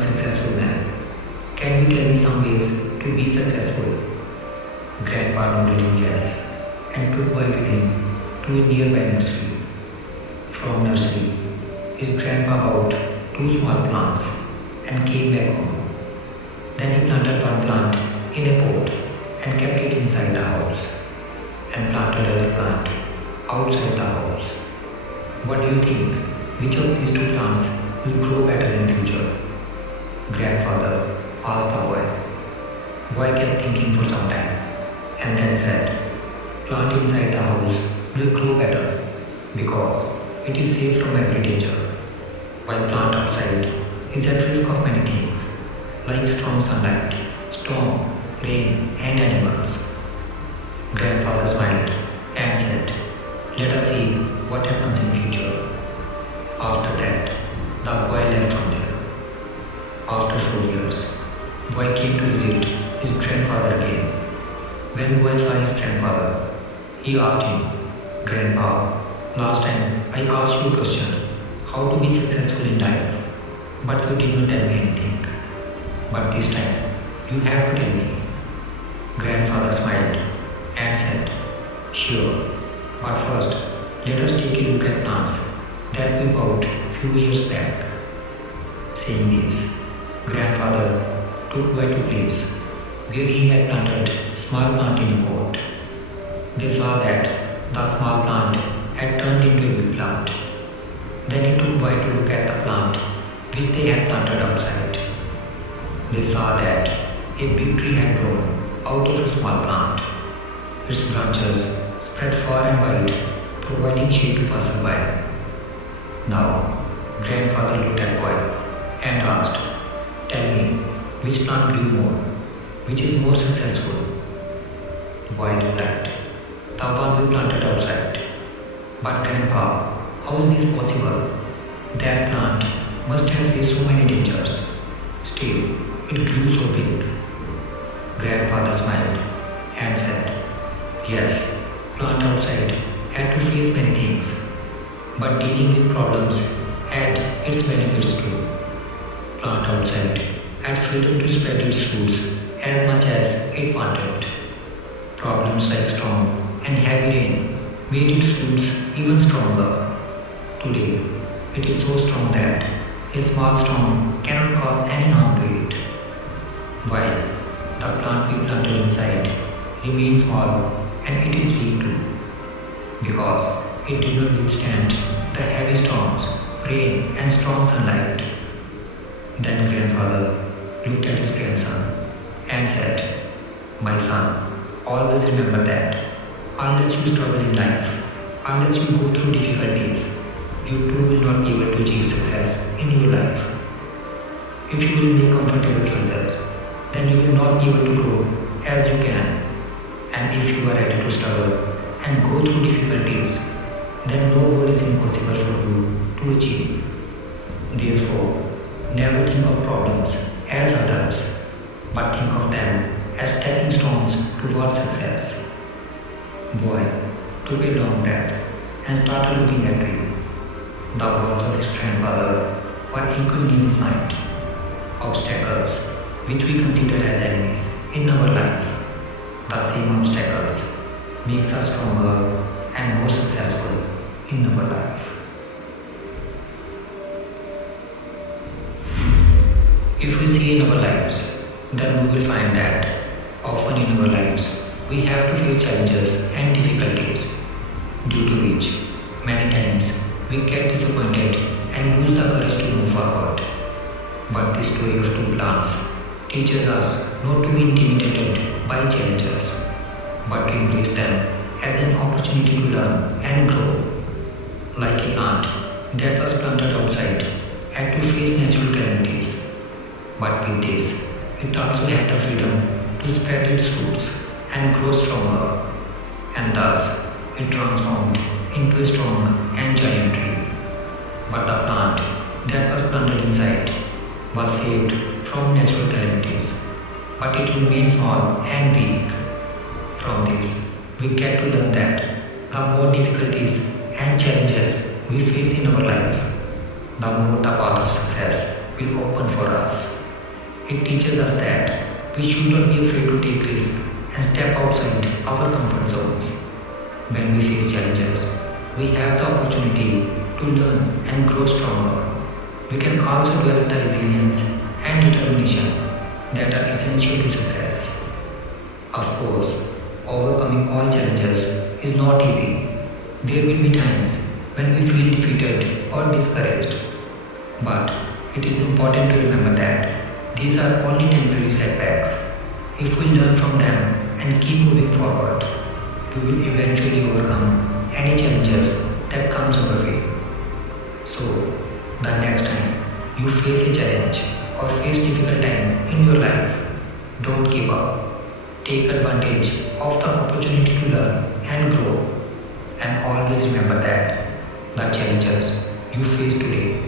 successful man. Can you tell me some ways to be successful? Grandpa nodded in yes and took boy with him to a nearby nursery. From nursery, his grandpa bought two small plants and came back home. Then he planted one plant in a pot and kept it inside the house and planted other plant outside the house. What do you think? Which of these two plants will grow better in future? Grandfather asked the boy. Boy kept thinking for some time and then said, plant inside the house will grow better because it is safe from every danger, while plant outside is at risk of many things like strong sunlight, storm, rain and animals. Grandfather smiled and said, let us see what happens in future. After that, the boy left from there. After 4 years, boy came to visit his grandfather again. When boy saw his grandfather, he asked him, Grandpa, last time I asked you a question, how to be successful in life, but you did not tell me anything. But this time, you have to tell me. Grandfather smiled and said, sure, but first, let us take a look at plants that we bought few years back. Saying this, grandfather took boy to place where he had planted small plant in a pot. They saw that the small plant had turned into a big plant. Then he took boy to look at the plant which they had planted outside. They saw that a big tree had grown out of a small plant. Its branches spread far and wide, providing shade to passerby. Now, grandfather looked at boy and asked, tell me, which plant grew more? Which is more successful? Boy replied, the one we planted outside. But grandpa, how is this possible? That plant must have faced so many dangers. Still, it grew so big. Grandfather smiled and said, yes, plant outside had to face many things, but dealing with problems had its benefits too. Plant outside had freedom to spread its fruits as much as it wanted. Problems like storm and heavy rain made its roots even stronger. Today, it is so strong that a small storm cannot cause any harm to it. While the plant we planted inside remains small and it is weak too, because it did not withstand the heavy storms, rain and strong sunlight. Then grandfather looked at his grandson and said, my son, always remember that unless you struggle in life, unless you go through difficulties, you too will not be able to achieve success in your life. If you will make comfortable choices, then you will not be able to grow as you can. And if you are ready to struggle and go through difficulties, then no goal is impossible for you to achieve. Therefore, never think of problems as hurdles, but think of them as stepping stones towards success. Boy took a long breath and started looking at tree. The words of his grandfather were echoing in his mind. Obstacles, which we consider as enemies in our life, the same obstacles makes us stronger and more successful in our life. If we see in our lives, then we will find that often in our lives we have to face challenges and difficulties, due to which many times we get disappointed and lose the courage to move forward. But the story of two plants teaches us not to be intimidated by challenges, but to embrace them as an opportunity to learn and grow. Like a plant that was planted outside had to face natural calamities, but with this, it also had the freedom to spread its roots and grow stronger, and thus it transformed into a strong and giant tree. But the plant that was planted inside was saved from natural calamities, but it remained small and weak. From this, we get to learn that the more difficulties and challenges we face in our life, the more the path of success will open for us. It teaches us that we should not be afraid to take risks and step outside our comfort zones. When we face challenges, we have the opportunity to learn and grow stronger. We can also develop the resilience and determination that are essential to success. Of course, overcoming all challenges is not easy. There will be times when we feel defeated or discouraged. But it is important to remember that these are only temporary setbacks. If we learn from them and keep moving forward, we will eventually overcome any challenges that comes our way. So, the next time you face a challenge or face difficult time in your life, don't give up. Take advantage of the opportunity to learn and grow. And always remember that the challenges you face today